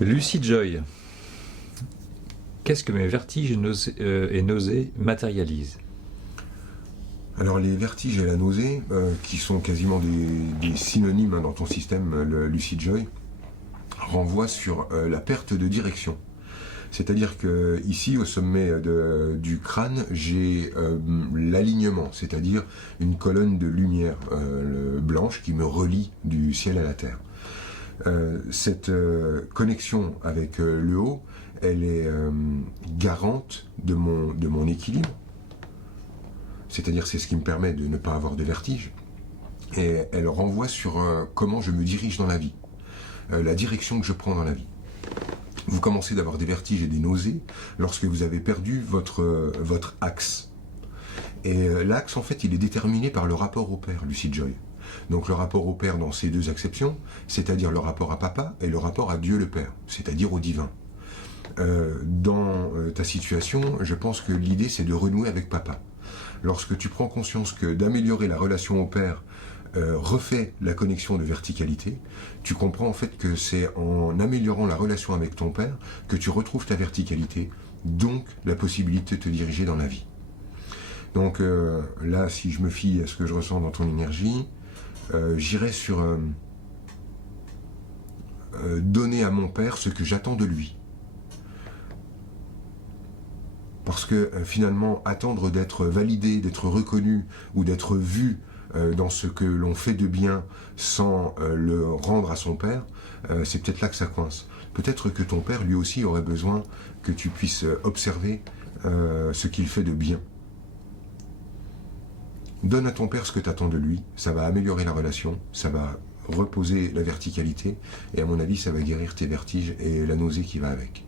Lucy Joy, qu'est-ce que mes vertiges et nausées matérialisent? Alors les vertiges et la nausée, qui sont quasiment des synonymes dans ton système, le Lucid Joy, renvoient sur la perte de direction. C'est-à-dire que ici, au sommet du crâne, j'ai l'alignement, c'est-à-dire une colonne de lumière blanche qui me relie du ciel à la terre. Cette connexion avec le haut, elle est garante de mon équilibre. C'est-à-dire c'est ce qui me permet de ne pas avoir de vertige. Et elle renvoie sur comment je me dirige dans la vie, la direction que je prends dans la vie. Vous commencez d'avoir des vertiges et des nausées lorsque vous avez perdu votre axe. Et l'axe, en fait, il est déterminé par le rapport au père, Lucid Joy. Donc le rapport au père dans ces deux acceptions, c'est-à-dire le rapport à papa et le rapport à Dieu le Père, c'est-à-dire au divin. Dans ta situation, je pense que l'idée, c'est de renouer avec papa. Lorsque tu prends conscience que d'améliorer la relation au père refait la connexion de verticalité, tu comprends en fait que c'est en améliorant la relation avec ton père que tu retrouves ta verticalité, donc la possibilité de te diriger dans la vie. Donc là, si je me fie à ce que je ressens dans ton énergie, j'irai sur donner à mon père ce que j'attends de lui. Parce que finalement, attendre d'être validé, d'être reconnu ou d'être vu dans ce que l'on fait de bien sans le rendre à son père, c'est peut-être là que ça coince. Peut-être que ton père, lui aussi, aurait besoin que tu puisses observer ce qu'il fait de bien. Donne à ton père ce que tu attends de lui, ça va améliorer la relation, ça va reposer la verticalité, et à mon avis, ça va guérir tes vertiges et la nausée qui va avec.